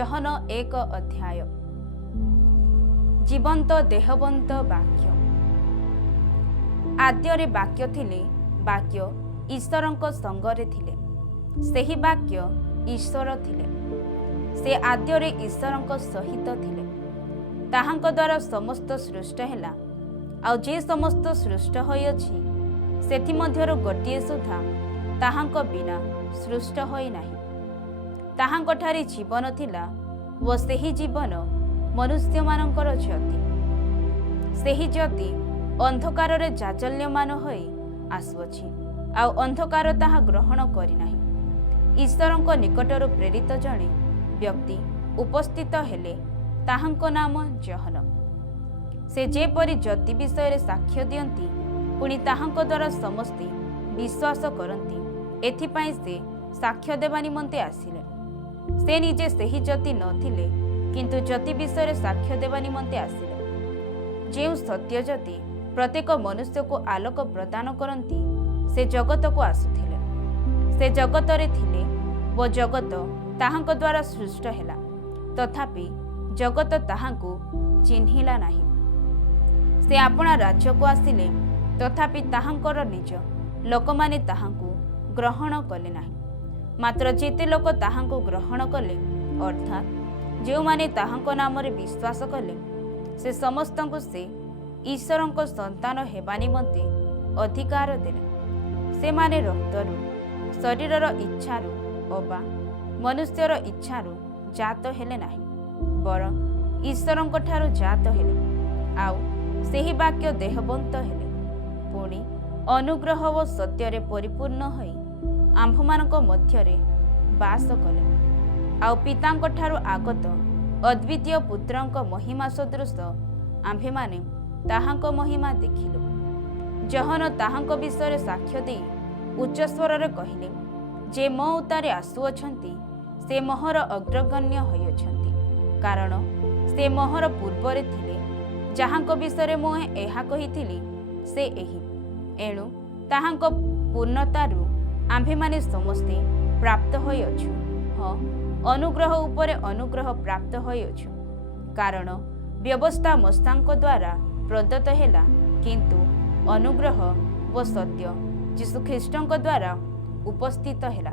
जहन 1 अध्याय। जीवंत देहवंत वाक्य। आद्ୟରେ वाक्य थिले, वाक्य ईश्वरଙ୍କ संगरे थिले, ସେହି वाक्य ईश्वर थिले। से आद्ୟରେ ईश्वरଙ୍କ सहित थिले। ତାହାଙ୍କ ଦ୍ୱାରା ସମସ୍ତ ସୃଷ୍ଟ ହେଲା, ଆଉ ଯେ ସମସ୍ତ ସୃଷ୍ଟ ହୋଇଅଛି ସେଥିମଧ୍ୟରୁ ଗୋଟିଏ ସୁଦ୍ଧା ତାହାଙ୍କ ବିନା ସୃଷ୍ଟ ହୋଇନାହିଁ। ତାହାଙ୍କଠାରେ ଜୀବନ ଥିଲା ଓ ସେହି ଜୀବନ ମନୁଷ୍ୟମାନଙ୍କର ଜ୍ୟୋତି। ସେହି ଜ୍ୟୋତି ଅନ୍ଧକାରରେ ଜାଜଲ୍ୟମାନ ହୋଇ ଆସୁଅଛି, ଆଉ ଅନ୍ଧକାର ତାହା ଗ୍ରହଣ କରିନାହିଁ। ଈଶ୍ୱରଙ୍କ ନିକଟରୁ ପ୍ରେରିତ ଜଣେ ବ୍ୟକ୍ତି ଉପସ୍ଥିତ ହେଲେ, ତାହାଙ୍କ ନାମ ଜହନ। ସେ ଯେପରି ଜ୍ୟୋତି ବିଷୟରେ ସାକ୍ଷ୍ୟ ଦିଅନ୍ତି, ପୁଣି ତାହାଙ୍କ ଦ୍ୱାରା ସମସ୍ତେ ବିଶ୍ୱାସ କରନ୍ତି, ଏଥିପାଇଁ ସେ ସାକ୍ଷ୍ୟ ଦେବା ନିମନ୍ତେ ଆସିଲେ। ସେ ନିଜେ ସେହି ଜ୍ୟୋତି ନଥିଲେ, କିନ୍ତୁ ଜ୍ୟୋତି ବିଷୟରେ ସାକ୍ଷ୍ୟ ଦେବା ନିମନ୍ତେ ଆସିଲେ। ଯେଉଁ ସତ୍ୟ ଜ୍ୟୋତି ପ୍ରତ୍ୟେକ ମନୁଷ୍ୟକୁ ଆଲୋକ ପ୍ରଦାନ କରନ୍ତି, ସେ ଜଗତକୁ ଆସୁଥିଲେ। ସେ ଜଗତରେ ଥିଲେ ଓ ଜଗତ ତାହାଙ୍କ ଦ୍ୱାରା ସୃଷ୍ଟ ହେଲା, ତଥାପି ଜଗତ ତାହାଙ୍କୁ ଚିହ୍ନିଲା ନାହିଁ। ସେ ଆପଣା ରାଜ୍ୟକୁ ଆସିଲେ, ତଥାପି ତାହାଙ୍କର ନିଜ ଲୋକମାନେ ତାହାଙ୍କୁ ଗ୍ରହଣ କଲେ ନାହିଁ। ମାତ୍ର ଯେତେ ଲୋକ ତାହାଙ୍କୁ ଗ୍ରହଣ କଲେ, ଅର୍ଥାତ୍ ଯେଉଁମାନେ ତାହାଙ୍କ ନାମରେ ବିଶ୍ୱାସ କଲେ, ସେ ସମସ୍ତଙ୍କୁ ସେ ଈଶ୍ୱରଙ୍କ ସନ୍ତାନ ହେବା ନିମନ୍ତେ ଅଧିକାର ଦେଲେ। ସେମାନେ ରକ୍ତରୁ, ଶରୀରର ଇଚ୍ଛାରୁ ଅବା ମନୁଷ୍ୟର ଇଚ୍ଛାରୁ ଜାତ ହେଲେ ନାହିଁ, ବରଂ ଈଶ୍ୱରଙ୍କ ଠାରୁ ଜାତ ହେଲେ। ଆଉ ସେହି ବାକ୍ୟ ଦେହବନ୍ତ ହେଲେ, ପୁଣି ଅନୁଗ୍ରହ ଓ ସତ୍ୟରେ ପରିପୂର୍ଣ୍ଣ ହୋଇ ଆମ୍ଭମାନଙ୍କ ମଧ୍ୟରେ ବାସ କଲେ। ଆଉ ପିତାଙ୍କ ଠାରୁ ଆଗତ ଅଦ୍ୱିତୀୟ ପୁତ୍ରଙ୍କ ମହିମା ସଦୃଶ ଆମ୍ଭେମାନେ ତାହାଙ୍କ ମହିମା ଦେଖିଲୁ। ଜହନ ତାହାଙ୍କ ବିଷୟରେ ସାକ୍ଷ୍ୟ ଦେଇ ଉଚ୍ଚସ୍ୱରରେ କହିଲେ, ଯେ ମୋ ଉତ୍ତାରେ ଆସୁଅଛନ୍ତି, ସେ ମୋହର ଅଗ୍ରଗଣ୍ୟ ହୋଇଅଛନ୍ତି, କାରଣ ସେ ମୋହର ପୂର୍ବରେ ଥିଲେ। ଯାହାଙ୍କ ବିଷୟରେ ମୁଁ ଏହା କହିଥିଲି, ସେ ଏହି। ଏଣୁ ତାହାଙ୍କ ପୂର୍ଣ୍ଣତାରୁ ଆମ୍ଭେମାନେ ସମସ୍ତେ ପ୍ରାପ୍ତ ହୋଇଅଛୁ। ହଁ, ଅନୁଗ୍ରହ ଉପରେ ଅନୁଗ୍ରହ ପ୍ରାପ୍ତ ହୋଇଅଛୁ, କାରଣ ବ୍ୟବସ୍ଥା ମୋଶାଙ୍କ ଦ୍ୱାରା ପ୍ରଦତ୍ତ ହେଲା, କିନ୍ତୁ ଅନୁଗ୍ରହ ଓ ସତ୍ୟ ଯୀଶୁଖ୍ରୀଷ୍ଟଙ୍କ ଦ୍ୱାରା ଉପସ୍ଥିତ ହେଲା।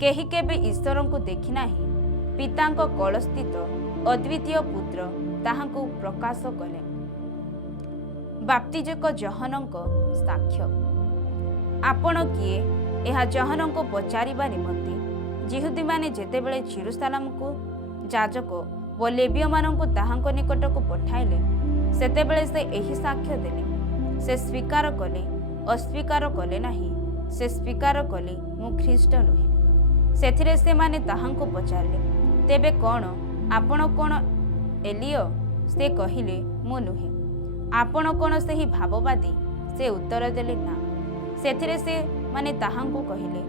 କେହି କେବେ ଈଶ୍ୱରଙ୍କୁ ଦେଖିନାହିଁ, ପିତାଙ୍କ କଳସ୍ଥିତ ଅଦ୍ୱିତୀୟ ପୁତ୍ର ତାହାଙ୍କୁ ପ୍ରକାଶ କଲେ। ବାପ୍ତିଜକ ଜହନଙ୍କ ସାକ୍ଷ୍ୟ। ଆପଣ କିଏ, ଏହା ଜହନଙ୍କୁ ପଚାରିବା ନିମନ୍ତେ ଯିହୁଦୀମାନେ ଯେତେବେଳେ ଜେରୁସାଲେମକୁ ଯାଜକ ଓ ଲେବୀୟମାନଙ୍କୁ ତାହାଙ୍କ ନିକଟକୁ ପଠାଇଲେ, ସେତେବେଳେ ସେ ଏହି ସାକ୍ଷ୍ୟ ଦେଲେ। ସେ ସ୍ୱୀକାର କଲେ, ଅସ୍ୱୀକାର କଲେ ନାହିଁ। ସେ ସ୍ୱୀକାର କଲେ, ମୁଁ ଖ୍ରୀଷ୍ଟ ନୁହେଁ। ସେଥିରେ ସେମାନେ ତାହାଙ୍କୁ ପଚାରିଲେ, ତେବେ କ'ଣ ଆପଣ କ'ଣ ଏଲିୟ? ସେ କହିଲେ, ମୁଁ ନୁହେଁ। ଆପଣ କ'ଣ ସେହି ଭାବବାଦୀ? ସେ ଉତ୍ତର ଦେଲେ, ନା। ସେଥିରେ ସେମାନେ ତାହାଙ୍କୁ କହିଲେ,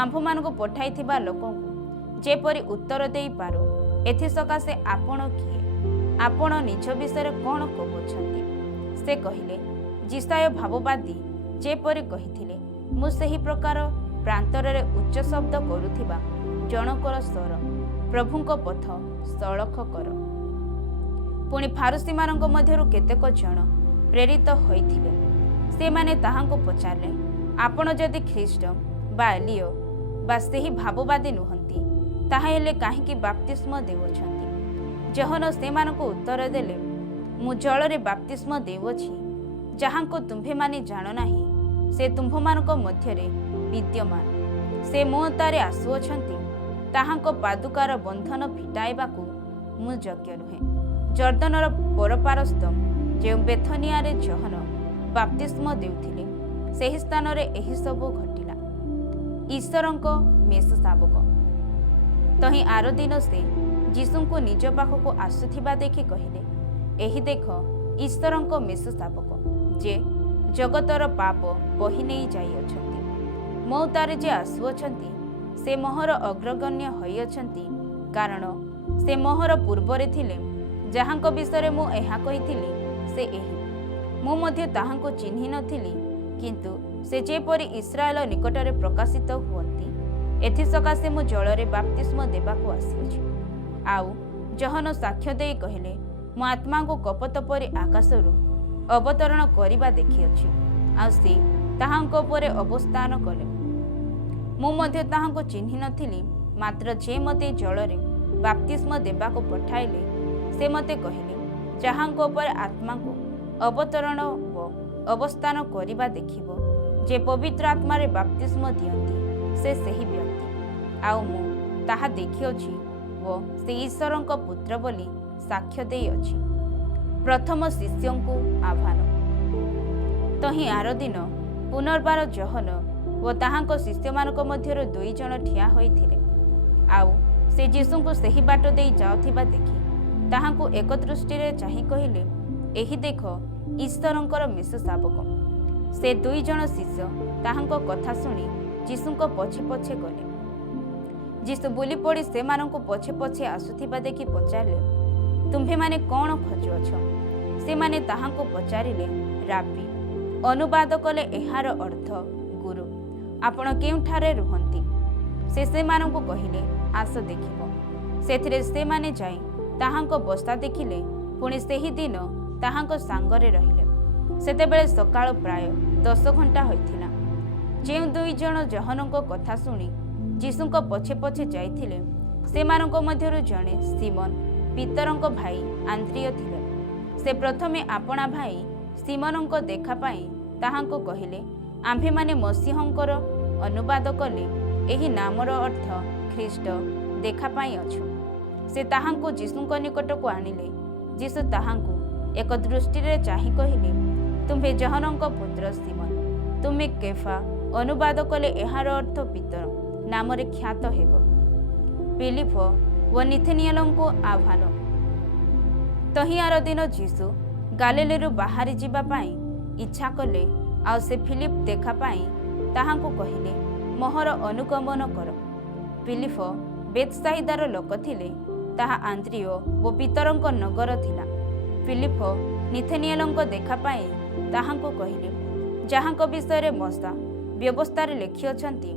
ଆମ୍ଭମାନଙ୍କୁ ପଠାଇଥିବା ଲୋକଙ୍କୁ ଯେପରି ଉତ୍ତର ଦେଇପାରୁ, ଏଥିସକାଶେ ଆପଣ କିଏ? ଆପଣ ନିଜ ବିଷୟରେ କ'ଣ କହୁଛନ୍ତି? ସେ କହିଲେ, ଯିଶାୟ ଭାବବାଦୀ ଯେପରି କହିଥିଲେ, ମୁଁ ସେହି ପ୍ରକାର ପ୍ରାନ୍ତରରେ ଉଚ୍ଚ ଶବ୍ଦ କରୁଥିବା ଜଣକର ସ୍ୱର, ପ୍ରଭୁଙ୍କ ପଥ ସଳଖ କର। ପୁଣି ଫାରୁସୀମାନଙ୍କ ମଧ୍ୟରୁ କେତେକ ଜଣ ପ୍ରେରିତ ହୋଇଥିଲେ। ସେମାନେ ତାହାଙ୍କୁ ପଚାରିଲେ, ଆପଣ ଯଦି ଖ୍ରୀଷ୍ଟ ବା ଏଲିୟ ବା ସେହି ଭାବବାଦୀ ନୁହନ୍ତି, ତାହାହେଲେ କାହିଁକି ବାପ୍ତିସ୍ମ ଦେଉଅଛନ୍ତି? ଜହନ ସେମାନଙ୍କୁ ଉତ୍ତର ଦେଲେ, ମୁଁ ଜଳରେ ବାପ୍ତିସ୍ମ ଦେଉଅଛି, ଯାହାଙ୍କୁ ତୁମ୍ଭେମାନେ ଜାଣ ନାହିଁ, ସେ ତୁମ୍ଭମାନଙ୍କ ମଧ୍ୟରେ ବିଦ୍ୟମାନ। ସେ ମୋ ଉତ୍ତାରେ ଆସୁଅଛନ୍ତି, ତାହାଙ୍କ ପାଦୁକାର ବନ୍ଧନ ଫିଟାଇବାକୁ ମୁଁ ଯୋଗ୍ୟ ନୁହେଁ। ଜର୍ଦ୍ଦନର ପରପାରସ୍ଥ ଯେଉଁ ବେଥନିଆରେ ଜହନ ବାପ୍ତିସ୍ମ ଦେଉଥିଲେ, ସେହି ସ୍ଥାନରେ ଏହିସବୁ ଘଟିଲା। ଈଶ୍ୱରଙ୍କ ମେଷ ଶାବକ। ତହିଁ ଆର ଦିନ ସେ ଯୀଶୁଙ୍କୁ ନିଜ ପାଖକୁ ଆସୁଥିବା ଦେଖି କହିଲେ, ଏହି ଦେଖ ଈଶ୍ୱରଙ୍କ ମେଷ ଶାବକ, ଯେ ଜଗତର ପାପ ବହି ନେଇ ଯାଇଅଛନ୍ତି। ମୋ ଉତ୍ତାରେ ଯେ ଆସୁଅଛନ୍ତି, ସେ ମୋହର ଅଗ୍ରଗଣ୍ୟ ହୋଇଅଛନ୍ତି, କାରଣ ସେ ମୋହର ପୂର୍ବରେ ଥିଲେ। ଯାହାଙ୍କ ବିଷୟରେ ମୁଁ ଏହା କହିଥିଲି, ସେ ଏହି। ମୁଁ ମଧ୍ୟ ତାହାଙ୍କୁ ଚିହ୍ନି ନଥିଲି, କିନ୍ତୁ ସେ ଯେପରି ଇସ୍ରାଏଲ ନିକଟରେ ପ୍ରକାଶିତ ହୁଅନ୍ତି, ଏଥିସକାଶେ ମୁଁ ଜଳରେ ବାପ୍ତିସ୍ମ ଦେବାକୁ ଆସିଅଛି। आउ ଜହନ ସାକ୍ଷ୍ୟ ଦେଇ କହିଲେ, ମୁଁ ଆତ୍ମାଙ୍କୁ କପଟ ପରି ଆକାଶରୁ ଅବତରଣ କରିବା ଦେଖିଅଛି, ଆଉ ସେ ତାହାଙ୍କ ଉପରେ ଅବସ୍ଥାନ କଲେ। ମୁଁ ମଧ୍ୟ ତାହାଙ୍କୁ ଚିହ୍ନି ନଥିଲି, ମାତ୍ର ଯେ ମୋତେ ଜଳରେ ବାପ୍ତିସ୍ମ ଦେବାକୁ ପଠାଇଲେ, ସେ ମୋତେ କହିଲେ, ଯାହାଙ୍କ ଉପରେ ଆତ୍ମାଙ୍କୁ ଅବତରଣ ଓ ଅବସ୍ଥାନ କରିବା ଦେଖିବ, ଯେ ପବିତ୍ର ଆତ୍ମାରେ ବାପ୍ତିସ୍ମ ଦିଅନ୍ତି, ସେ ସେହି ବ୍ୟକ୍ତି। ଆଉ ମୁଁ ତାହା ଦେଖିଅଛି ଓ ସେ ଈଶ୍ୱରଙ୍କ ପୁତ୍ର ବୋଲି ସାକ୍ଷ୍ୟ ଦେଇଅଛି। ପ୍ରଥମ ଶିଷ୍ୟଙ୍କୁ ଆହ୍ୱାନ। ତହିଁ ଆର ଦିନ ପୁନର୍ବାର ଜହନ ଓ ତାହାଙ୍କ ଶିଷ୍ୟମାନଙ୍କ ମଧ୍ୟରୁ 2 ଜଣ ଠିଆ ହୋଇଥିଲେ। ଆଉ ସେ ଯୀଶୁଙ୍କୁ ସେହି ବାଟ ଦେଇ ଯାଉଥିବା ଦେଖି ତାହାଙ୍କୁ ଏକ ଦୃଷ୍ଟିରେ ଚାହିଁ କହିଲେ, ଏହି ଦେଖ ଈଶ୍ୱରଙ୍କର ମେଷ ଶାବକ। ସେ 2 ଜଣ ଶିଷ୍ୟ ତାହାଙ୍କ କଥା ଶୁଣି ଯୀଶୁଙ୍କ ପଛେ ପଛେ ଗଲେ। ଯୀଶୁ ବୁଲି ପଡ଼ି ସେମାନଙ୍କୁ ପଛେ ପଛେ ଆସୁଥିବା ଦେଖି ପଚାରିଲେ, ତୁମ୍ଭେମାନେ କ'ଣ ଖୋଜୁଅଛ? ସେମାନେ ତାହାଙ୍କୁ ପଚାରିଲେ, ରାବି। ଅନୁବାଦ କଲେ ଏହାର ଅର୍ଥ ଗୁରୁ, ଆପଣ କେଉଁଠାରେ ରୁହନ୍ତି? ସେ ସେମାନଙ୍କୁ କହିଲେ, ଆସ ଦେଖିବ। ସେଥିରେ ସେମାନେ ଯାଇ ତାହାଙ୍କ ବସା ଦେଖିଲେ, ପୁଣି ସେହି ଦିନ ତାହାଙ୍କ ସାଙ୍ଗରେ ରହିଲେ। ସେତେବେଳେ ସକାଳ ପ୍ରାୟ 10 ଘଣ୍ଟା ହୋଇଥିଲା। ଯେଉଁ 2 ଜଣ ଜହନଙ୍କ କଥା ଶୁଣି ଯୀଶୁଙ୍କ ପଛେ ପଛେ ଯାଇଥିଲେ, ସେମାନଙ୍କ ମଧ୍ୟରୁ ଜଣେ ସିମୋନ ପିତରଙ୍କ ଭାଇ ଆନ୍ଦ୍ରିୟ ଥିଲେ। ସେ ପ୍ରଥମେ ଆପଣା ଭାଇ ସିମୋନଙ୍କ ଦେଖା ପାଇଁ ତାହାଙ୍କୁ କହିଲେ, ଆମ୍ଭେମାନେ ମସିହଙ୍କର, ଅନୁବାଦ କଲେ ଏହି ନାମର ଅର୍ଥ ଖ୍ରୀଷ୍ଟ, ଦେଖା ପାଇଁ ଅଛୁ। ସେ ତାହାଙ୍କୁ ଯୀଶୁଙ୍କ ନିକଟକୁ ଆଣିଲେ। ଯୀଶୁ ତାହାଙ୍କୁ ଏକ ଦୃଷ୍ଟିରେ ଚାହିଁ କହିଲେ, ତୁମ୍ଭେ ଜହନଙ୍କ ପୁତ୍ର ସିମୋନ, ତୁମେ କେଫା, ଅନୁବାଦ କଲେ ଏହାର ଅର୍ଥ ପିତର, ନାମରେ ଖ୍ୟାତ ହେବ। ଫିଲିପ ଓ ନିଥେନିଏଲଙ୍କୁ ଆହ୍ୱାନ। ତହିଁ ଆର ଦିନ ଯୀଶୁ ଗାଲିଲରୁ ବାହାରି ଯିବା ପାଇଁ ଇଚ୍ଛା କଲେ। ଆଉ ସେ ଫିଲିପ ଦେଖା ପାଇଁ ତାହାଙ୍କୁ କହିଲେ, ମୋହର ଅନୁଗମନ କର। ଫିଲିପ ବେଥସାଇଦାର ଲୋକ ଥିଲେ, ତାହା ଆନ୍ଦ୍ରିୟ ଓ ପିତରଙ୍କ ନଗର ଥିଲା। ଫିଲିପ ନିଥେନିଏଲଙ୍କ ଦେଖା ପାଇଁ ତାହାଙ୍କୁ କହିଲେ, ଯାହାଙ୍କ ବିଷୟରେ ମୋଶେ ବ୍ୟବସ୍ଥାରେ ଲେଖିଅଛନ୍ତି,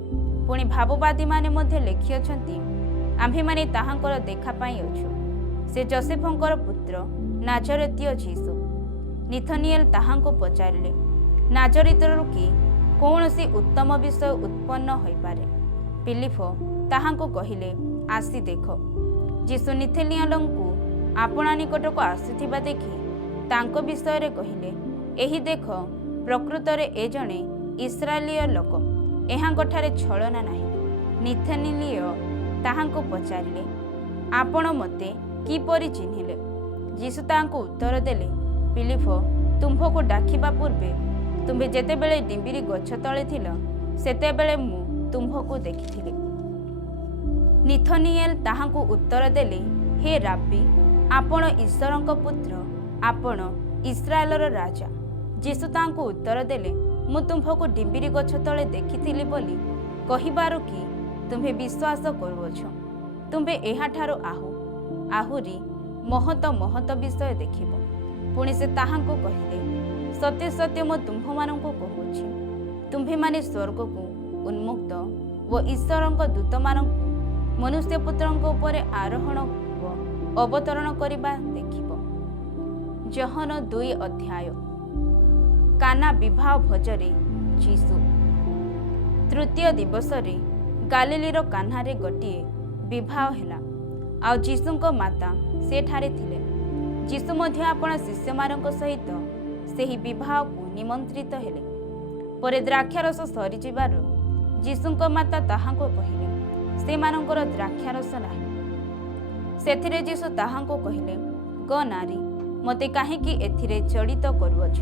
ପୁଣି ଭାବବାଦୀମାନେ ମଧ୍ୟ ଲେଖିଅଛନ୍ତି, ଆମ୍ଭେମାନେ ତାହାଙ୍କର ଦେଖା ପାଇଁ ଅଛୁ। ସେ ଯୋସେଫଙ୍କର ପୁତ୍ର, ନାଜରେତୀୟ ଯୀଶୁ। ନିଥନିଏଲ ତାହାଙ୍କୁ ପଚାରିଲେ, ନାଜରିତରୁ କି କୌଣସି ଉତ୍ତମ ବିଷୟ ଉତ୍ପନ୍ନ ହୋଇପାରେ? ଫିଲିପ ତାହାଙ୍କୁ କହିଲେ, ଆସି ଦେଖ। ଯୀଶୁ ନିଥନିଏଲଙ୍କୁ ଆପଣା ନିକଟକୁ ଆସୁଥିବା ଦେଖି ତାଙ୍କ ବିଷୟରେ କହିଲେ, ଏହି ଦେଖ, ପ୍ରକୃତରେ ଏ ଜଣେ ଇସ୍ରାଏଲୀୟ ଲୋକ, ଏହାଙ୍କଠାରେ ଛଳନା ନାହିଁ। ନିଥନିଏଲ ତାହାଙ୍କୁ ପଚାରିଲେ, ଆପଣ ମୋତେ କିପରି ଚିହ୍ନିଲେ? ଯୀଶୁ ତାହାଙ୍କୁ ଉତ୍ତର ଦେଲେ, ଫିଲିପ ତୁମ୍ଭକୁ ଡାକିବା ପୂର୍ବେ ତୁମ୍ଭେ ଯେତେବେଳେ ଡିମ୍ବିରି ଗଛ ତଳେ ଥିଲ, ସେତେବେଳେ ମୁଁ ତୁମ୍ଭକୁ ଦେଖିଥିଲି। ନିଥନିଏଲ ତାହାଙ୍କୁ ଉତ୍ତର ଦେଲେ, ହେ ରାବି, ଆପଣ ଈଶ୍ୱରଙ୍କ ପୁତ୍ର, ଆପଣ ଇସ୍ରାଏଲର ରାଜା। ଯୀଶୁ ତାହାଙ୍କୁ ଉତ୍ତର ଦେଲେ, ମୁଁ ତୁମ୍ଭକୁ ଡିମ୍ବିରି ଗଛ ତଳେ ଦେଖିଥିଲି ବୋଲି କହିବାରୁ କି ତୁମ୍ଭେ ବିଶ୍ୱାସ କରୁଅଛ? ତୁମ୍ଭେ ଏହାଠାରୁ ଆହୁରି ମହତ ବିଷୟ ଦେଖିବ। ପୁଣି ସେ ତାହାଙ୍କୁ କହିଲେ, ସତ୍ୟ ସତ୍ୟ ମୁଁ ତୁମ୍ଭମାନଙ୍କୁ କହୁଅଛି, ତୁମ୍ଭେମାନେ ସ୍ୱର୍ଗକୁ ଉନ୍ମୁକ୍ତ ଓ ଈଶ୍ୱରଙ୍କ ଦୂତମାନଙ୍କୁ ମନୁଷ୍ୟପୁତ୍ରଙ୍କ ଉପରେ ଆରୋହଣ ଓ ଅବତରଣ କରିବା ଦେଖିବ। ଜହନ 2 ଅଧ୍ୟାୟ। କାନା ବିବାହ ଭୋଜରେ ଯୀଶୁ। ତୃତୀୟ ଦିବସରେ ଗାଲିଲୀର କାନାରେ ଗୋଟିଏ ବିବାହ ହେଲା, ଆଉ ଯୀଶୁଙ୍କ ମାତା ସେଠାରେ ଥିଲେ। ଯୀଶୁ ମଧ୍ୟ ଆପଣା ଶିଷ୍ୟମାନଙ୍କ ସହିତ ସେହି ବିବାହକୁ ନିମନ୍ତ୍ରିତ ହେଲେ। ପରେ ଦ୍ରାକ୍ଷାରସ ସରିଯିବାରୁ ଯୀଶୁଙ୍କ ମାତା ତାହାଙ୍କୁ କହିଲେ, ସେମାନଙ୍କର ଦ୍ରାକ୍ଷାରସ ନାହିଁ। ସେଥିରେ ଯୀଶୁ ତାହାଙ୍କୁ କହିଲେ, ଗ ନାରୀ, ମୋତେ କାହିଁକି ଏଥିରେ ଜଡ଼ିତ କରୁଅଛ?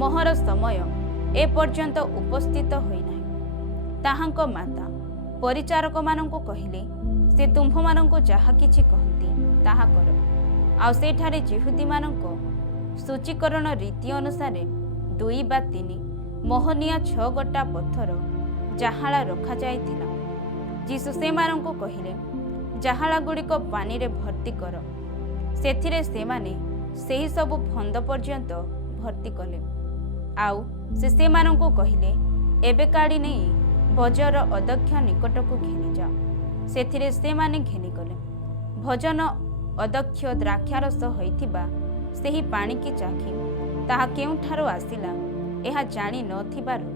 ମୋହର ସମୟ ଏପର୍ଯ୍ୟନ୍ତ ଉପସ୍ଥିତ ହୋଇନାହିଁ। ତାହାଙ୍କ ମାତା ପରିଚାରକମାନଙ୍କୁ କହିଲେ, ସେ ତୁମ୍ଭମାନଙ୍କୁ ଯାହା କିଛି କହନ୍ତି ତାହା କର। ଆଉ ସେଠାରେ ଯିହୁଦୀମାନଙ୍କ ସୂଚୀକରଣ ରୀତି ଅନୁସାରେ 2 ବା 3 ମୋହନିଆ 6 ଗୋଟା ପଥର ଜାହାଳା ରଖାଯାଇଥିଲା। ଯୀଶୁ ସେମାନଙ୍କୁ କହିଲେ, ଜାହାଳାଗୁଡ଼ିକ ପାଣିରେ ଭର୍ତ୍ତି କର। ସେଥିରେ ସେମାନେ ସେହି ସବୁ ଫନ୍ଦ ପର୍ଯ୍ୟନ୍ତ ଭର୍ତ୍ତି କଲେ। ଆଉ ସେ ସେମାନଙ୍କୁ କହିଲେ, ଏବେ କାଢ଼ି ନେଇ ବଜାର ଅଧ୍ୟକ୍ଷ ନିକଟକୁ ଘେନିଯାଅ। ସେଥିରେ ସେମାନେ ଘେନିଗଲେ। ଭୋଜନ ଅଦକ୍ଷ ଦ୍ରାକ୍ଷାରସ ହୋଇଥିବା ସେହି ପାଣିକି ଚାଖି ତାହା କେଉଁଠାରୁ ଆସିଲା ଏହା ଜାଣି ନଥିବାରୁ,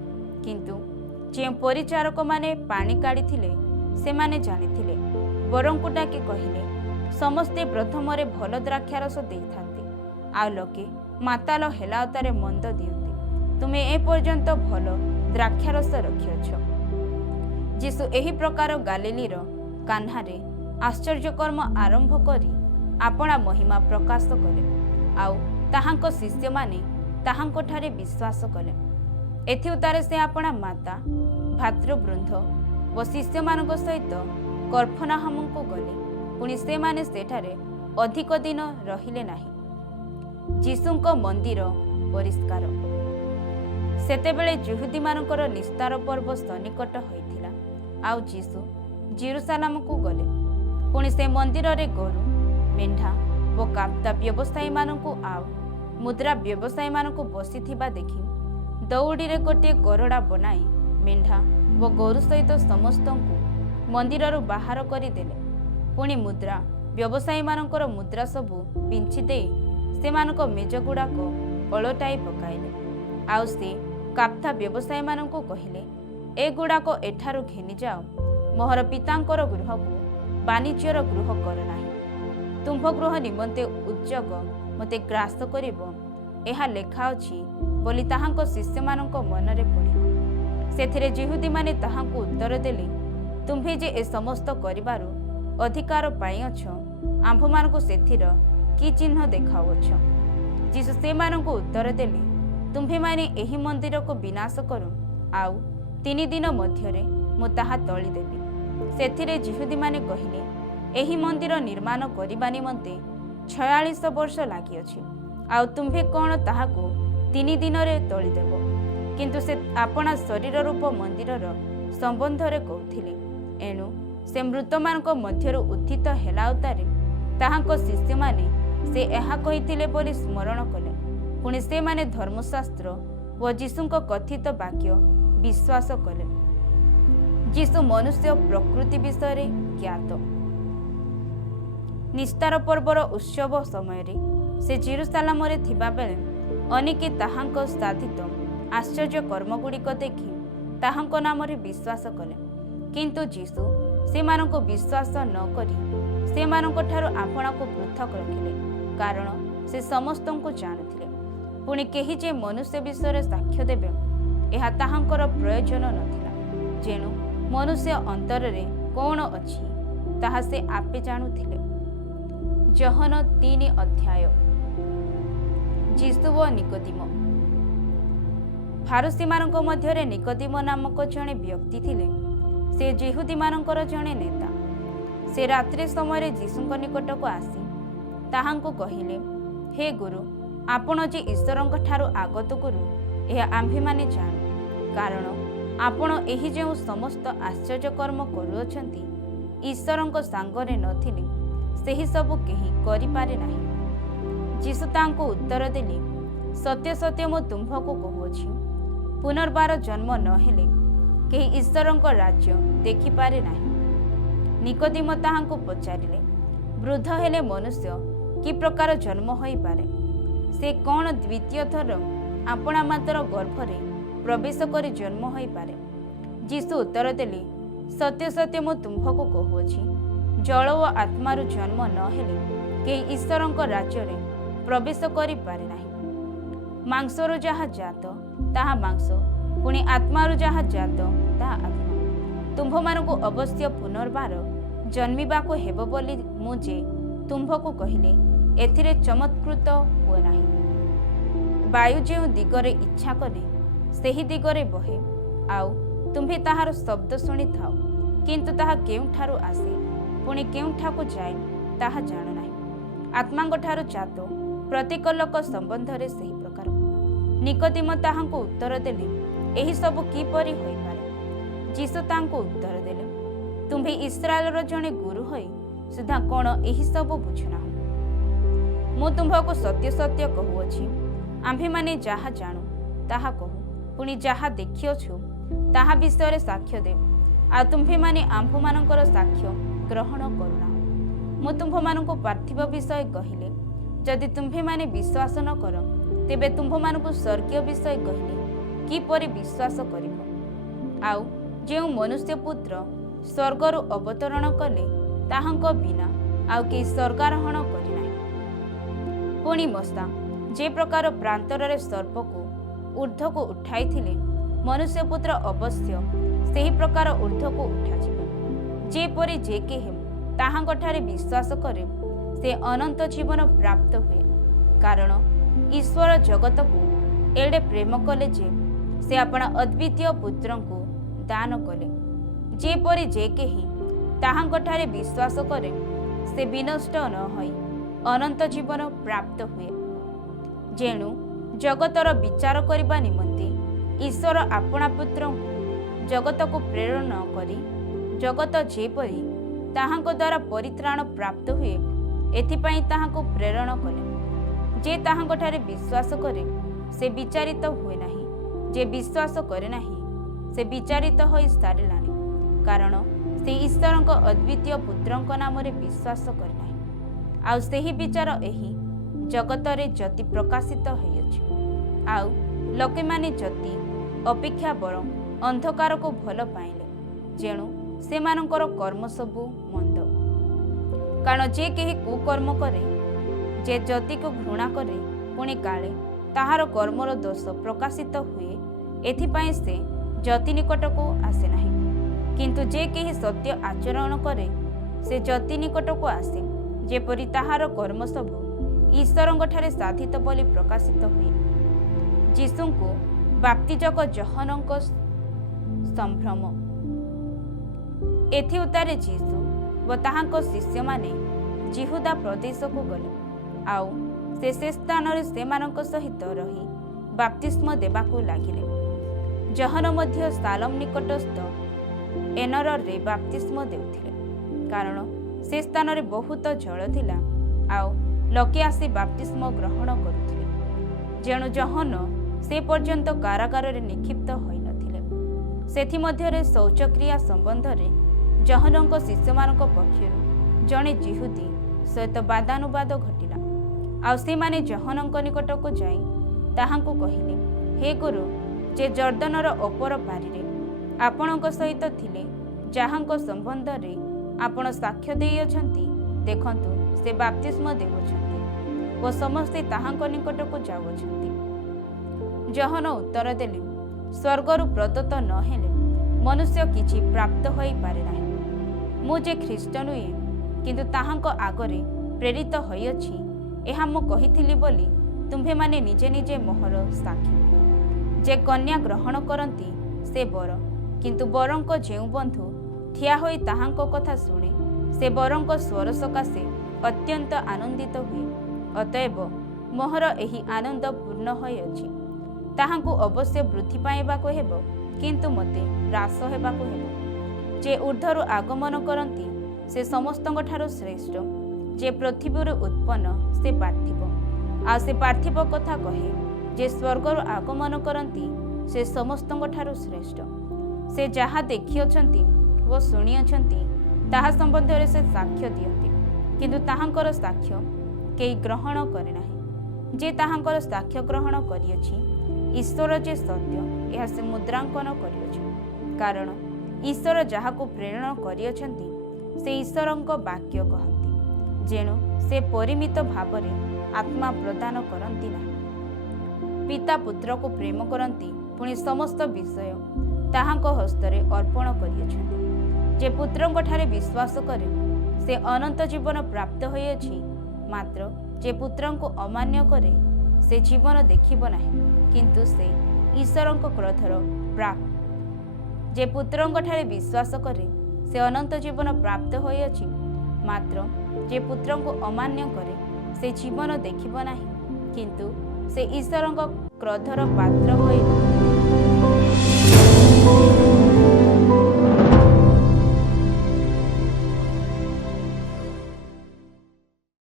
କିନ୍ତୁ ଯେଉଁ ପରିଚାରକମାନେ ପାଣି କାଢ଼ିଥିଲେ ସେମାନେ ଜାଣିଥିଲେ। ବରଙ୍କୁ ଡାକି କହିଲେ, ସମସ୍ତେ ପ୍ରଥମରେ ଭଲ ଦ୍ରାକ୍ଷାରସ ଦେଇଥାନ୍ତି, ଆଉ ଲୋକେ ମାତାଲ ହେଲାଉତାରେ ମନ୍ଦ ଦିଅନ୍ତି। ତୁମେ ଏପର୍ଯ୍ୟନ୍ତ ଭଲ ଦ୍ରାକ୍ଷାରସ ରଖିଅଛ। ଯୀଶୁ ଏହି ପ୍ରକାର ଗାଲିଲୀର କାହ୍ନାରେ ଆଶ୍ଚର୍ଯ୍ୟକର୍ମ ଆରମ୍ଭ କରି ଆପଣା ମହିମା ପ୍ରକାଶ କଲେ, ଆଉ ତାହାଙ୍କ ଶିଷ୍ୟମାନେ ତାହାଙ୍କଠାରେ ବିଶ୍ୱାସ କଲେ। ଏଥିଉତ୍ତାରେ ସେ ଆପଣା ମାତା, ଭାତୃବୃନ୍ଦ ଓ ଶିଷ୍ୟମାନଙ୍କ ସହିତ କଫରନାହୁମକୁ ଗଲେ। ପୁଣି ସେମାନେ ସେଠାରେ ଅଧିକ ଦିନ ରହିଲେ ନାହିଁ। ଯୀଶୁଙ୍କ ମନ୍ଦିର ପରିଷ୍କାର। ସେତେବେଳେ ଯହୂଦୀମାନଙ୍କର ନିସ୍ତାର ପର୍ବ ସନ୍ନିକଟ ହୋଇଥିଲା, ଆଉ ଯୀଶୁ ଜେରୁସାଲେମକୁ ଗଲେ। ପୁଣି ସେ ମନ୍ଦିରରେ ଗୋରୁ, ମେଣ୍ଢା ଓ କାପ୍ତା ବ୍ୟବସାୟୀମାନଙ୍କୁ ଆଉ ମୁଦ୍ରା ବ୍ୟବସାୟୀମାନଙ୍କୁ ବସିଥିବା ଦେଖି ଦଉଡ଼ିରେ ଗୋଟିଏ ଗରଡ଼ା ବନାଇ ମେଣ୍ଢା ଓ ଗୋରୁ ସହିତ ସମସ୍ତଙ୍କୁ ମନ୍ଦିରରୁ ବାହାର କରିଦେଲେ। ପୁଣି ମୁଦ୍ରା ବ୍ୟବସାୟୀମାନଙ୍କର ମୁଦ୍ରା ସବୁ ବିଞ୍ଚି ଦେଇ ସେମାନଙ୍କ ମେଜଗୁଡ଼ାକ ଓଲଟାଇ ପକାଇଲେ। ଆଉ ସେ କାପ୍ତା ବ୍ୟବସାୟୀମାନଙ୍କୁ କହିଲେ, ଏଗୁଡ଼ାକ ଏଠାରୁ ଘେନିଯାଅ, ମୋହର ପିତାଙ୍କର ଗୃହକୁ ବାଣିଜ୍ୟର ଗୃହ କର ନାହିଁ। ତୁମ୍ଭ ଗୃହ ନିମନ୍ତେ ଉଦ୍ଯୋଗ ମୋତେ ଗ୍ରାସ କରିବ, ଏହା ଲେଖା ଅଛି ବୋଲି ତାହାଙ୍କ ଶିଷ୍ୟମାନଙ୍କ ମନରେ ପଡ଼ିବ। ସେଥିରେ ଯହୂଦୀମାନେ ତାହାଙ୍କୁ ଉତ୍ତର ଦେଲେ, ତୁମ୍ଭେ ଯେ ଏ ସମସ୍ତ କରିବାରୁ ଅଧିକାର ପାଇଅଛ, ଆମ୍ଭମାନଙ୍କୁ ସେଥିର କି ଚିହ୍ନ ଦେଖାଉଅଛ? ଯୀଶୁ ସେମାନଙ୍କୁ ଉତ୍ତର ଦେଲେ, ତୁମ୍ଭେମାନେ ଏହି ମନ୍ଦିରକୁ ବିନାଶ କର, ଆଉ 3 ଦିନ ମଧ୍ୟରେ ମୁଁ ତାହା ତୋଳିଦେବି। ସେଥିରେ ଯହୂଦୀମାନେ କହିଲେ, ଏହି ମନ୍ଦିର ନିର୍ମାଣ କରିବା ନିମନ୍ତେ 46 ବର୍ଷ ଲାଗିଅଛି, ଆଉ ତୁମ୍ଭେ କ'ଣ ତାହାକୁ 3 ଦିନରେ ତୋଳିଦେବ? କିନ୍ତୁ ସେ ଆପଣା ଶରୀର ରୂପ ମନ୍ଦିରର ସମ୍ବନ୍ଧରେ କହୁଥିଲେ। ଏଣୁ ସେ ମୃତମାନଙ୍କ ମଧ୍ୟରୁ ଉତ୍ଥିତ ହେଲାଉତାରେ ତାହାଙ୍କ ଶିଷ୍ୟମାନେ ସେ ଏହା କହିଥିଲେ ବୋଲି ସ୍ମରଣ କଲେ। ପୁଣି ସେମାନେ ଧର୍ମଶାସ୍ତ୍ର ଓ ଯୀଶୁଙ୍କ କଥିତ ବାକ୍ୟ ବିଶ୍ୱାସ କଲେ। ଯୀଶୁ ମନୁଷ୍ୟ ପ୍ରକୃତି ବିଷୟରେ ଜ୍ଞାତ। ନିସ୍ତାର ପର୍ବର ଉତ୍ସବ ସମୟରେ ସେ ଜେରୁସାଲେମରେ ଥିବାବେଳେ ଅନେକେ ତାହାଙ୍କ ସାଧିତ ଆଶ୍ଚର୍ଯ୍ୟ କର୍ମଗୁଡ଼ିକ ଦେଖି ତାହାଙ୍କ ନାମରେ ବିଶ୍ୱାସ କଲେ। କିନ୍ତୁ ଯୀଶୁ ସେମାନଙ୍କୁ ବିଶ୍ୱାସ ନ କରି ସେମାନଙ୍କଠାରୁ ଆପଣାକୁ ପୃଥକ ରଖିଲେ, କାରଣ ସେ ସମସ୍ତଙ୍କୁ ଜାଣୁଥିଲେ। ପୁଣି କେହି ଯେ ମନୁଷ୍ୟ ବିଷୟରେ ସାକ୍ଷ୍ୟ ଦେବେ, ଏହା ତାହାଙ୍କର ପ୍ରୟୋଜନ ନଥିଲା, ଯେଣୁ ମନୁଷ୍ୟ ଅନ୍ତରରେ କ'ଣ ଅଛି ତାହା ସେ ଆପେ ଜାଣୁଥିଲେ। ଯୋହନ 3 ଅଧ୍ୟାୟ। ଯୀଶୁ ଓ ନିକୋଦିମ। ଫାରୁସୀମାନଙ୍କ ମଧ୍ୟରେ ନିକୋଦିମ ନାମକ ଜଣେ ବ୍ୟକ୍ତି ଥିଲେ। ସେ ଯହୂଦୀମାନଙ୍କର ଜଣେ ନେତା। ସେ ରାତ୍ରି ସମୟରେ ଯୀଶୁଙ୍କ ନିକଟକୁ ଆସି ତାହାଙ୍କୁ କହିଲେ, ହେ ଗୁରୁ, ଆପଣ ଯେ ଈଶ୍ୱରଙ୍କ ଠାରୁ ଆଗତ ଗୁରୁ, ଏହା ଆମ୍ଭେମାନେ ଜାଣୁ, କାରଣ ଆପଣ ଏହି ଯେଉଁ ସମସ୍ତ ଆଶ୍ଚର୍ଯ୍ୟକର୍ମ କରୁଅଛନ୍ତି, ଈଶ୍ୱରଙ୍କ ସାଙ୍ଗରେ ନଥିଲେ ସେହି ସବୁ କେହି କରିପାରେ ନାହିଁ। ଯୀଶୁ ତାଙ୍କୁ ଉତ୍ତର ଦେଲେ, ସତ୍ୟ ସତ୍ୟ ମୁଁ ତୁମ୍ଭକୁ କହୁଅଛି, ପୁନର୍ବାର ଜନ୍ମ ନ ହେଲେ କେହି ଈଶ୍ୱରଙ୍କ ରାଜ୍ୟ ଦେଖିପାରେ ନାହିଁ। ନିକୋଦିମ ତାହାଙ୍କୁ ପଚାରିଲେ, ବୃଦ୍ଧ ହେଲେ ମନୁଷ୍ୟ କି ପ୍ରକାର ଜନ୍ମ ହୋଇପାରେ? ସେ କ'ଣ ଦ୍ୱିତୀୟ ଥର ଆପଣା ମାତାର ଗର୍ଭରେ ପ୍ରବେଶ କରି ଜନ୍ମ ହୋଇପାରେ? ଯୀଶୁ ଉତ୍ତର ଦେଲେ, ସତ୍ୟ ସତ୍ୟ ମୁଁ ତୁମ୍ଭକୁ କହୁଅଛି, ଜଳ ଓ ଆତ୍ମାରୁ ଜନ୍ମ ନ ହେଲେ କେହି ଈଶ୍ୱରଙ୍କ ରାଜ୍ୟରେ ପ୍ରବେଶ କରିପାରେ ନାହିଁ। ମାଂସରୁ ଯାହା ଜାତ ତାହା ମାଂସ, ପୁଣି ଆତ୍ମାରୁ ଯାହା ଜାତ ତାହା ଆତ୍ମା। ତୁମ୍ଭମାନଙ୍କୁ ଅବଶ୍ୟ ପୁନର୍ବାର ଜନ୍ମିବାକୁ ହେବ ବୋଲି ମୁଁ ଯେ ତୁମ୍ଭକୁ କହିଲେ, ଏଥିରେ ଚମତ୍କୃତ ହୁଏ ନାହିଁ। ବାୟୁ ଯେଉଁ ଦିଗରେ ଇଚ୍ଛା କରେ ସେହି ଦିଗରେ ବହେ, ଆଉ ତୁମ୍ଭେ ତାହାର ଶବ୍ଦ ଶୁଣିଥାଅ, କିନ୍ତୁ ତାହା କେଉଁଠାରୁ ଆସେ ପୁଣି କେଉଁଠାକୁ ଯାଏ ତାହା ଜାଣ ନାହିଁ। ଆତ୍ମାଙ୍କଠାରୁ ଜାତ ପ୍ରତ୍ୟେକ ଲୋକ ସମ୍ବନ୍ଧରେ ସେହି ପ୍ରକାର। ନିକୋଦିମ ତାହାଙ୍କୁ ଉତ୍ତର ଦେଲେ, ଏହି ସବୁ କିପରି ହୋଇପାରେ? ଯୀଶୁ ତାଙ୍କୁ ଉତ୍ତର ଦେଲେ, ତୁମ୍ଭେ ଇସ୍ରାଏଲର ଜଣେ ଗୁରୁ ହୋଇ ସୁଦ୍ଧା କ'ଣ ଏହି ସବୁ ବୁଝୁନାହଁ? ମୁଁ ତୁମ୍ଭକୁ ସତ୍ୟ ସତ୍ୟ କହୁଅଛି, ଆମ୍ଭେମାନେ ଯାହା ଜାଣୁ ତାହା କହୁ, ପୁଣି ଯାହା ଦେଖିଅଛୁ ତାହା ବିଷୟରେ ସାକ୍ଷ୍ୟ ଦେଉ, ଆଉ ତୁମ୍ଭେମାନେ ଆମ୍ଭମାନଙ୍କର ସାକ୍ଷ୍ୟ ଗ୍ରହଣ କରୁନାହଁ। ମୁଁ ତୁମ୍ଭମାନଙ୍କୁ ପାର୍ଥିବ ବିଷୟ କହିଲେ ଯଦି ତୁମ୍ଭେମାନେ ବିଶ୍ୱାସ ନ କର, ତେବେ ତୁମ୍ଭମାନଙ୍କୁ ସ୍ୱର୍ଗୀୟ ବିଷୟ କହିଲେ କିପରି ବିଶ୍ୱାସ କରିବ? ଆଉ ଯେଉଁ ମନୁଷ୍ୟ ପୁତ୍ର ସ୍ୱର୍ଗରୁ ଅବତରଣ କଲେ, ତାହାଙ୍କ ବିନା ଆଉ କେହି ସ୍ୱର୍ଗାରୋହଣ କରିନାହିଁ। ପୁଣି ମଶା ଯେ ପ୍ରକାର ପ୍ରାନ୍ତରରେ ସର୍ପକୁ ଊର୍ଦ୍ଧ୍ୱକୁ ଉଠାଇଥିଲେ, ମନୁଷ୍ୟ ପୁତ୍ର ଅବଶ୍ୟ ସେହି ପ୍ରକାର ଊର୍ଦ୍ଧ୍ୱକୁ ଉଠାଯିବ। ଯେପରି ଯେ କେହି ତାହାଙ୍କଠାରେ ବିଶ୍ୱାସ କରେ, ସେ ଅନନ୍ତ ଜୀବନ ପ୍ରାପ୍ତ ହୁଏ। କାରଣ ଈଶ୍ୱର ଜଗତକୁ ଏଡ଼େ ପ୍ରେମ କଲେ ଯେ ସେ ଆପଣା ଅଦ୍ୱିତୀୟ ପୁତ୍ରଙ୍କୁ ଦାନ କଲେ, ଯେପରି ଯେ କେହି ତାହାଙ୍କଠାରେ ବିଶ୍ୱାସ କରେ, ସେ ବିନଷ୍ଟ ନ ହୋଇ ଅନନ୍ତ ଜୀବନ ପ୍ରାପ୍ତ ହୁଏ। ଯେଣୁ ଜଗତର ବିଚାର କରିବା ନିମନ୍ତେ ଈଶ୍ୱର ଆପଣା ପୁତ୍ରଙ୍କୁ ଜଗତକୁ ପ୍ରେରଣ କରି, ଜଗତ ଯେପରି ତାହାଙ୍କ ଦ୍ୱାରା ପରିତ୍ରାଣ ପ୍ରାପ୍ତ ହୁଏ, ଏଥିପାଇଁ ତାହାଙ୍କୁ ପ୍ରେରଣ କଲେ। ଯେ ତାହାଙ୍କଠାରେ ବିଶ୍ୱାସ କରେ, ସେ ବିଚାରିତ ହୁଏ ନାହିଁ। ଯେ ବିଶ୍ୱାସ କରେ ନାହିଁ, ସେ ବିଚାରିତ ହୋଇ ସାରିଲାଣି, କାରଣ ସେ ଈଶ୍ୱରଙ୍କ ଅଦ୍ୱିତୀୟ ପୁତ୍ରଙ୍କ ନାମରେ ବିଶ୍ୱାସ କରେ ନାହିଁ। ଆଉ ସେହି ବିଚାର ଏହି ଜଗତରେ ଜ୍ୟୋତି ପ୍ରକାଶିତ ହୋଇଅଛି। ଆଉ ଲୋକମାନେ ଜ୍ୟୋତି ଅପେକ୍ଷା ବରଂ ଅନ୍ଧକାରକୁ ଭଲ ପାଇଲେ, ଯେଣୁ ସେମାନଙ୍କର କର୍ମ ସବୁ ମନ୍ଦ। କାରଣ ଯେ କେହି କୁକର୍ମ କରେ, ଯେ ଜ୍ୟୋତିକୁ ଘୃଣା କରେ, ପୁଣି କାଳେ ତାହାର କର୍ମର ଦୋଷ ପ୍ରକାଶିତ ହୁଏ, ଏଥିପାଇଁ ସେ ଜ୍ୟୋତି ନିକଟକୁ ଆସେ ନାହିଁ। କିନ୍ତୁ ଯେ କେହି ସତ୍ୟ ଆଚରଣ କରେ, ସେ ଜ୍ୟୋତି ନିକଟକୁ ଆସେ, ଯେପରି ତାହାର କର୍ମ ସବୁ ଈଶ୍ୱରଙ୍କଠାରେ ସାଧିତ ବୋଲି ପ୍ରକାଶିତ ହୁଏ। ଯୀଶୁଙ୍କୁ ବାପ୍ତିଜକ ଯୋହନଙ୍କ ସମ୍ଭ୍ରମ। ଏଥି ଉତ୍ତାରେ ଯୀଶୁ ଓ ତାହାଙ୍କ ଶିଷ୍ୟମାନେ ଯିହୁଦା ପ୍ରଦେଶକୁ ଗଲେ। ଆଉ ସେ ସ୍ଥାନରେ ସେମାନଙ୍କ ସହିତ ରହି ବାପ୍ତିସ୍ମ ଦେବାକୁ ଲାଗିଲେ। ଯୋହନ ମଧ୍ୟ ସାଲମ ନିକଟସ୍ଥ ଏନରରେ ବାପ୍ତିସ୍ମ ଦେଉଥିଲେ, କାରଣ ସେ ସ୍ଥାନରେ ବହୁତ ଜଳ ଥିଲା, ଆଉ ଲୋକେ ଆସି ବାପ୍ତିସ୍ମ ଗ୍ରହଣ କରୁଥିଲେ। ଯେଣୁ ଯୋହନ ସେ ପର୍ଯ୍ୟନ୍ତ କାରାଗାରରେ ନିକ୍ଷିପ୍ତ ହୋଇନଥିଲେ। ସେଥିମଧ୍ୟରେ ଶୌଚକ୍ରିୟା ସମ୍ବନ୍ଧରେ ଯୋହନଙ୍କ ଶିଷ୍ୟମାନଙ୍କ ପକ୍ଷରୁ ଜଣେ ଯିହୁଦୀ ସହିତ ବାଦାନୁବାଦ ଘଟିଲା। ଆଉ ସେମାନେ ଯୋହନଙ୍କ ନିକଟକୁ ଯାଇ ତାହାଙ୍କୁ କହିଲେ, ହେ ଗୁରୁ, ଯେ ଜର୍ଦ୍ଦନର ଅପର ପାରିରେ ଆପଣଙ୍କ ସହିତ ଥିଲେ, ଯାହାଙ୍କ ସମ୍ବନ୍ଧରେ ଆପଣ ସାକ୍ଷ୍ୟ ଦେଇଅଛନ୍ତି, ଦେଖନ୍ତୁ ସେ ବାପ୍ତିସ୍ମ ଦେଉଅଛନ୍ତି ଓ ସମସ୍ତେ ତାହାଙ୍କ ନିକଟକୁ ଯାଉଅଛନ୍ତି। ଯୋହନ ଉତ୍ତର ଦେଲେ, ସ୍ୱର୍ଗରୁ ପ୍ରଦତ୍ତ ନ ହେଲେ ମନୁଷ୍ୟ କିଛି ପ୍ରାପ୍ତ ହୋଇପାରେ ନାହିଁ। ମୁଁ ଯେ ଖ୍ରୀଷ୍ଟ ନୁହେଁ, କିନ୍ତୁ ତାହାଙ୍କ ଆଗରେ ପ୍ରେରିତ ହୋଇଅଛି, ଏହା ମୁଁ କହିଥିଲି ବୋଲି ତୁମ୍ଭେମାନେ ନିଜେ ନିଜେ ମୋହର ସାକ୍ଷୀ। ଯେ କନ୍ୟା ଗ୍ରହଣ କରନ୍ତି, ସେ ବର, କିନ୍ତୁ ବରଙ୍କ ଯେଉଁ ବନ୍ଧୁ ଠିଆ ହୋଇ ତାହାଙ୍କ କଥା ଶୁଣେ, ସେ ବରଙ୍କ ସ୍ୱର ସକାଶେ ଅତ୍ୟନ୍ତ ଆନନ୍ଦିତ ହୁଏ। ଅତଏବ ମୋହର ଏହି ଆନନ୍ଦ ପୂର୍ଣ୍ଣ ହୋଇଅଛି। ତାହାଙ୍କୁ ଅବଶ୍ୟ ବୃଦ୍ଧି ପାଇବାକୁ ହେବ, କିନ୍ତୁ ମୋତେ ହ୍ରାସ ହେବାକୁ ହେବ। ଯେ ଊର୍ଦ୍ଧ୍ୱରୁ ଆଗମନ କରନ୍ତି, ସେ ସମସ୍ତଙ୍କଠାରୁ ଶ୍ରେଷ୍ଠ। ଯେ ପୃଥିବୀରୁ ଉତ୍ପନ୍ନ, ସେ ପାର୍ଥିବ। ଆଉ ସେ ପାର୍ଥିବ କଥା କହେ। ଯେ ସ୍ୱର୍ଗରୁ ଆଗମନ କରନ୍ତି, ସେ ସମସ୍ତଙ୍କଠାରୁ ଶ୍ରେଷ୍ଠ। ସେ ଯାହା ଦେଖିଅଛନ୍ତି ଓ ଶୁଣିଅଛନ୍ତି, ତାହା ସମ୍ବନ୍ଧରେ ସେ ସାକ୍ଷ୍ୟ ଦିଅନ୍ତି, କିନ୍ତୁ ତାହାଙ୍କର ସାକ୍ଷ୍ୟ କେହି ଗ୍ରହଣ କରେ ନାହିଁ। ଯେ ତାହାଙ୍କର ସାକ୍ଷ୍ୟ ଗ୍ରହଣ କରିଅଛି, ଈଶ୍ୱର ଯେ ସତ୍ୟ, ଏହା ସେ ମୁଦ୍ରାଙ୍କନ କରିଅଛି। କାରଣ ଈଶ୍ୱର ଯାହାକୁ ପ୍ରେରଣ କରିଅଛନ୍ତି, ସେ ଈଶ୍ୱରଙ୍କ ବାକ୍ୟ କହନ୍ତି। ଯେଣୁ ସେ ପରିମିତ ଭାବରେ ଆତ୍ମା ପ୍ରଦାନ କରନ୍ତି ନାହିଁ। ପିତା ପୁତ୍ରକୁ ପ୍ରେମ କରନ୍ତି, ପୁଣି ସମସ୍ତ ବିଷୟ ତାହାଙ୍କ ହସ୍ତରେ ଅର୍ପଣ କରିଅଛନ୍ତି। ଯେ ପୁତ୍ରଙ୍କଠାରେ ବିଶ୍ୱାସ କରେ, ସେ ଅନନ୍ତ ଜୀବନ ପ୍ରାପ୍ତ ହୋଇଅଛି। ମାତ୍ର ଯେ ପୁତ୍ରଙ୍କୁ ଅମାନ୍ୟ କରେ, ସେ ଜୀବନ ଦେଖିବ ନାହିଁ, କିନ୍ତୁ ସେ ଈଶ୍ୱରଙ୍କ କ୍ରୋଧର ପ୍ରାପ୍ତ। ଯେ ପୁତ୍ରଙ୍କଠାରେ ବିଶ୍ୱାସ କରେ, ସେ ଅନନ୍ତ ଜୀବନ ପ୍ରାପ୍ତ ହୋଇଅଛି। ମାତ୍ର ଯେ ପୁତ୍ରଙ୍କୁ ଅମାନ୍ୟ କରେ, ସେ ଜୀବନ ଦେଖିବ ନାହିଁ, କିନ୍ତୁ ସେ ଈଶ୍ୱରଙ୍କ କ୍ରୋଧର ପାତ୍ର ହୋଇ